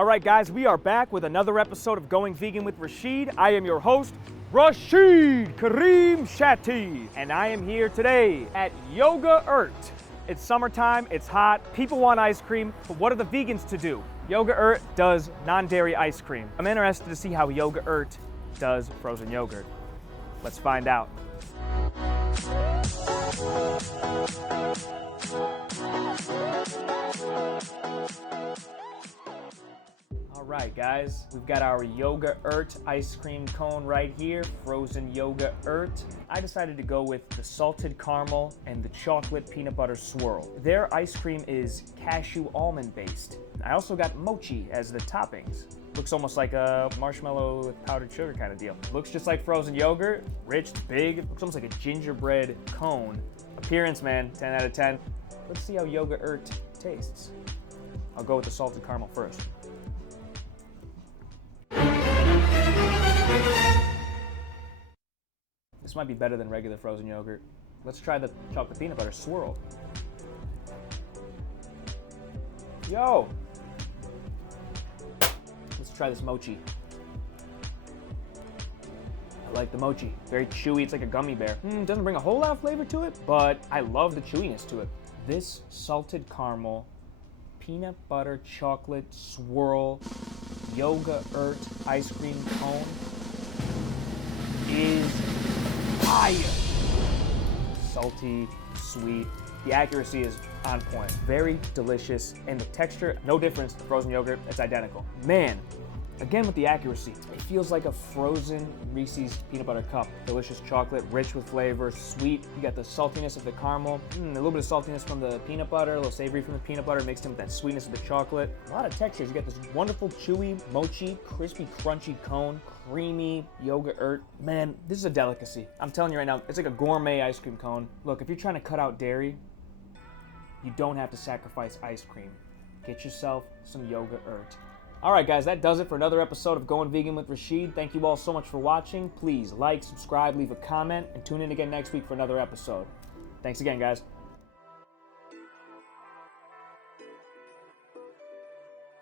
All right, guys, we are back with another episode of Going Vegan with Rashid. I am your host, Rashid Kareem Shatti, and I am here today at Yoga-Urt. It's summertime, it's hot, people want ice cream, but what are the vegans to do? Yoga-Urt does non-dairy ice cream. I'm interested to see how Yoga-Urt does frozen yogurt. Let's find out. All right, guys, we've got our Yoga-Urt ice cream cone right here, frozen Yoga-Urt. I decided to go with the salted caramel and the chocolate peanut butter swirl. Their ice cream is cashew almond based. I also got mochi as the toppings. Looks almost like a marshmallow with powdered sugar kind of deal. Looks just like frozen yogurt, rich, big. Looks almost like a gingerbread cone. Appearance, man, 10 out of 10. Let's see how Yoga-Urt tastes. I'll go with the salted caramel first. This might be better than regular frozen yogurt. Let's try the chocolate peanut butter swirl. Yo! Let's try this mochi. I like the mochi. Very chewy, it's like a gummy bear. Doesn't bring a whole lot of flavor to it, but I love the chewiness to it. This salted caramel, peanut butter chocolate swirl, Yoga-Urt ice cream cone is fire. Salty, sweet. The accuracy is on point. Very delicious. And the texture, no difference to frozen yogurt. It's identical. Man, again with the accuracy, it feels like a frozen Reese's peanut butter cup. Delicious chocolate, rich with flavor, sweet. You got the saltiness of the caramel, a little bit of saltiness from the peanut butter, a little savory from the peanut butter mixed in with that sweetness of the chocolate. A lot of textures. You got this wonderful chewy, mochi, crispy, crunchy cone, creamy Yoga-Urt. Man, this is a delicacy. I'm telling you right now, it's like a gourmet ice cream cone. Look, if you're trying to cut out dairy, you don't have to sacrifice ice cream. Get yourself some Yoga-Urt. All right, guys, that does it for another episode of Going Vegan with Rashid. Thank you all so much for watching. Please like, subscribe, leave a comment, and tune in again next week for another episode. Thanks again, guys.